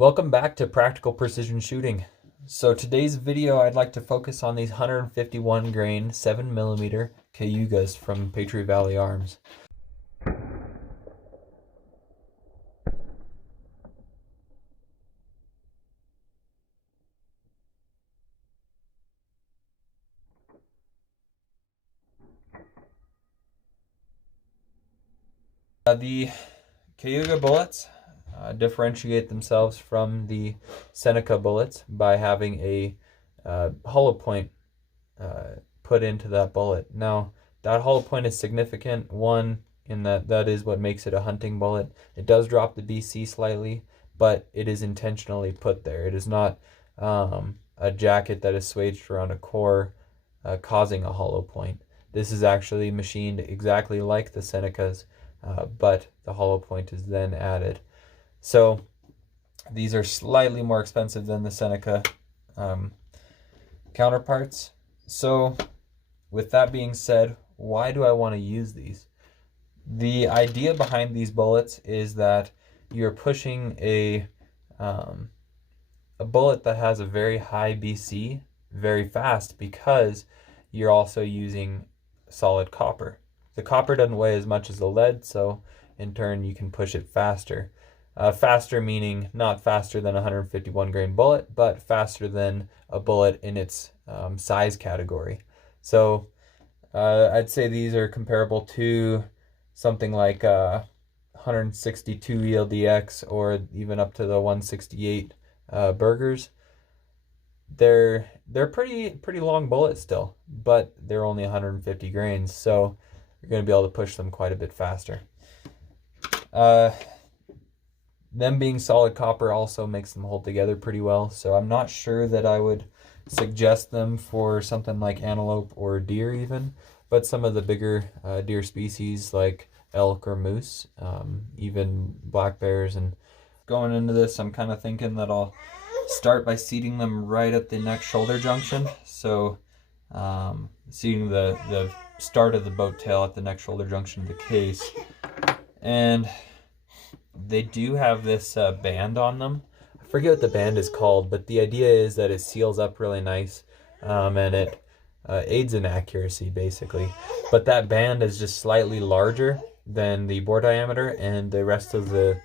Welcome back to Practical Precision Shooting. So today's video I'd like to focus on these 151 grain 7mm Cayugas from Patriot Valley Arms. The Cayuga bullets differentiate themselves from the Seneca bullets by having a hollow point put into that bullet. Now, that hollow point is significant, one, in that is what makes it a hunting bullet. It does drop the BC slightly, but it is intentionally put there. It is not a jacket that is swaged around a core causing a hollow point. This is actually machined exactly like the Senecas, but the hollow point is then added. So these are slightly more expensive than the Seneca counterparts. So with that being said, why do I want to use these? The idea behind these bullets is that you're pushing a bullet that has a very high BC very fast because you're also using solid copper. The copper doesn't weigh as much as the lead, so in turn you can push it faster. Faster meaning not faster than a 151 grain bullet, but faster than a bullet in its size category. So I'd say these are comparable to something like 162 ELDX or even up to the 168 Bergers. They're pretty long bullets still, but they're only 150 grains, so you're going to be able to push them quite a bit faster. Them being solid copper also makes them hold together pretty well, so I'm not sure that I would suggest them for something like antelope or deer even, but some of the bigger deer species like elk or moose, even black bears. And going into this, I'm kind of thinking that I'll start by seating them right at the neck shoulder junction. So seating the start of the boat tail at the neck shoulder junction of the case. And they do have this band on them. I forget what the band is called, but the idea is that it seals up really nice, and it aids in accuracy basically. But that band is just slightly larger than the bore diameter, and the rest of the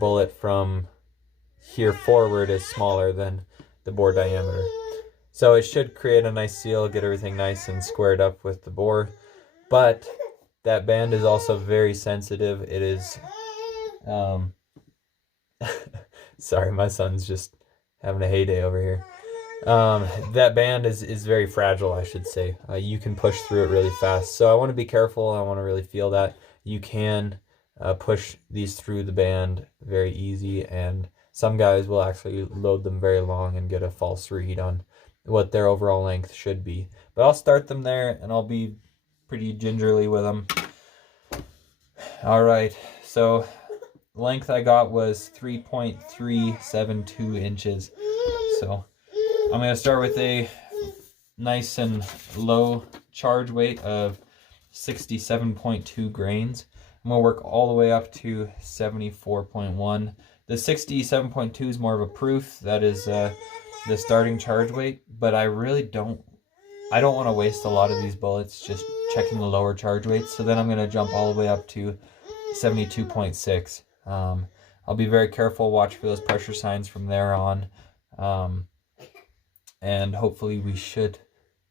bullet from here forward is smaller than the bore diameter. So it should create a nice seal, get everything nice and squared up with the bore. But that band is also very sensitive. It is sorry, my son's just having a heyday over here. That band is very fragile, I should say. You can push through it really fast. So I want to be careful. I want to really feel that. You can push these through the band very easy, and some guys will actually load them very long and get a false read on what their overall length should be. But I'll start them there, and I'll be pretty gingerly with them. All right, so length I got was 3.372 inches. So I'm going to start with a nice and low charge weight of 67.2 grains. I'm going to work all the way up to 74.1. The 67.2 is more of a proof. That is the starting charge weight, but I really don't want to waste a lot of these bullets just checking the lower charge weights. So then I'm going to jump all the way up to 72.6. I'll be very careful, watch for those pressure signs from there on, and hopefully we should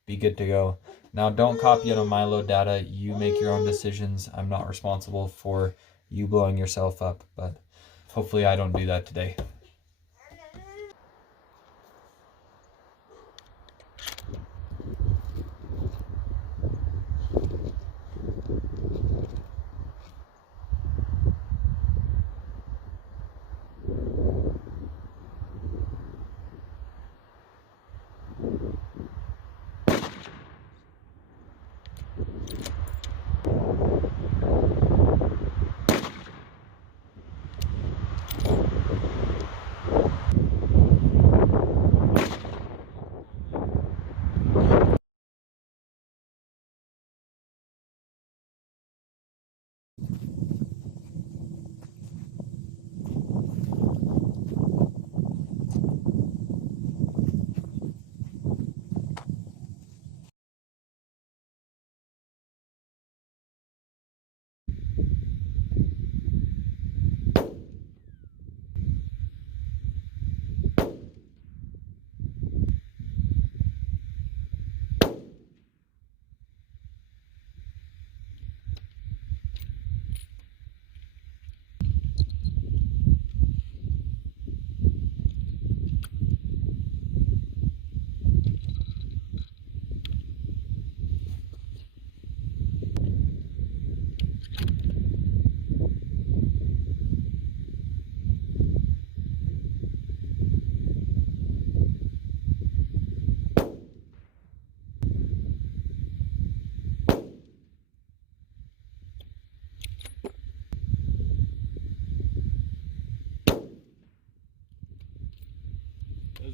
be good to go. Now, don't copy it on my load data. You make your own decisions. I'm not responsible for you blowing yourself up, but hopefully I don't do that today.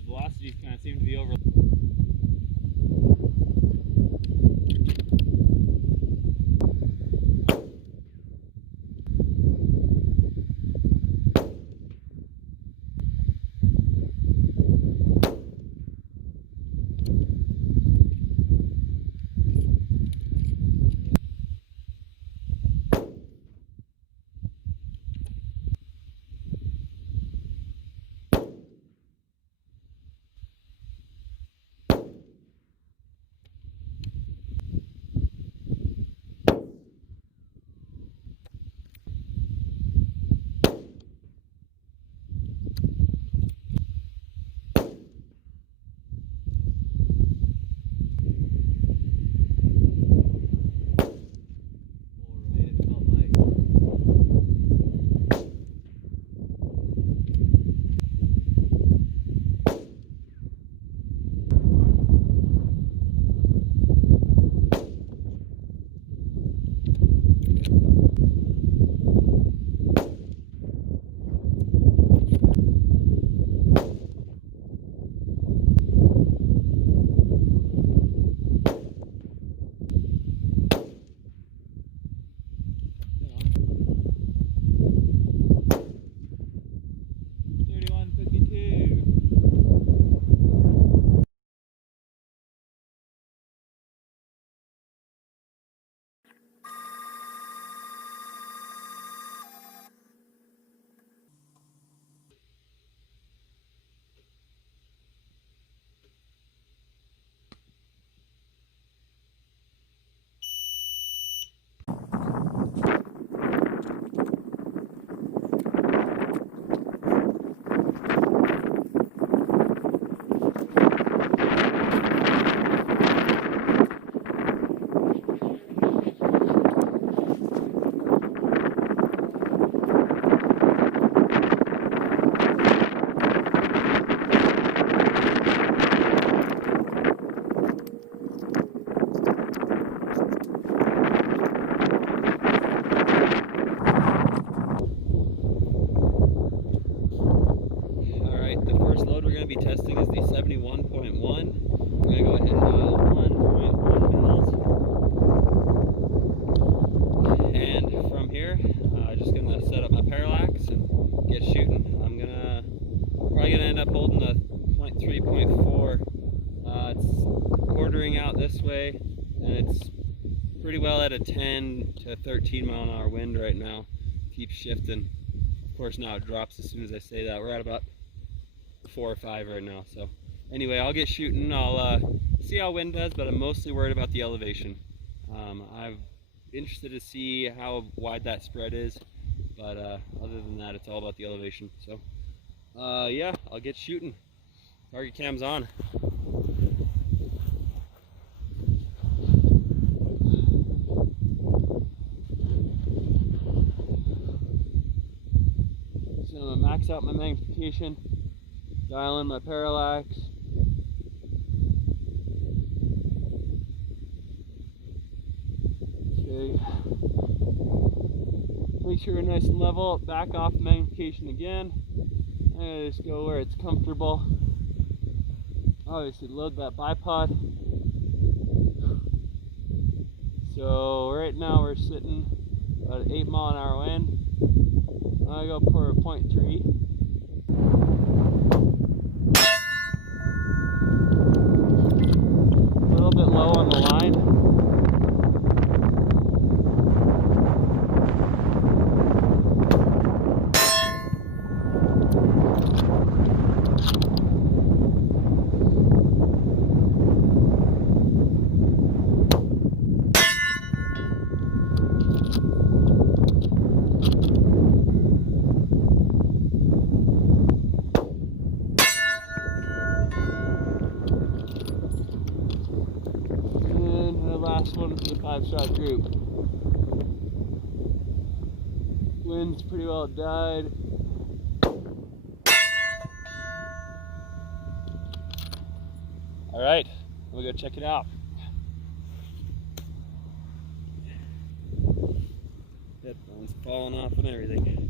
velocities kind of seem to be over. Be testing is the 71.1. We're going to go ahead and dial 1.1 mils. And from here, just going to set up my parallax and get shooting. I'm probably going to end up holding a 0.3, 0.4. It's quartering out this way, and it's pretty well at a 10 to 13 mile an hour wind right now. Keeps shifting. Of course, now it drops as soon as I say that. We're at about 4 or 5 right now. So anyway, I'll get shooting. I'll see how wind does, but I'm mostly worried about the elevation. I'm interested to see how wide that spread is, but other than that, it's all about the elevation. So yeah, I'll get shooting. Target cam's on. So I'm gonna max out my magnification. Dial in my parallax. Okay. Make sure we're nice and level. Back off magnification again. And just go where it's comfortable. Obviously load that bipod. So right now we're sitting about an 8 mile an hour wind. I'm gonna go for a 0.3. A little bit low on the line. Last one for the 5-shot group. Wind's pretty well died. All right, we'll go check it out. Headphones falling off and everything.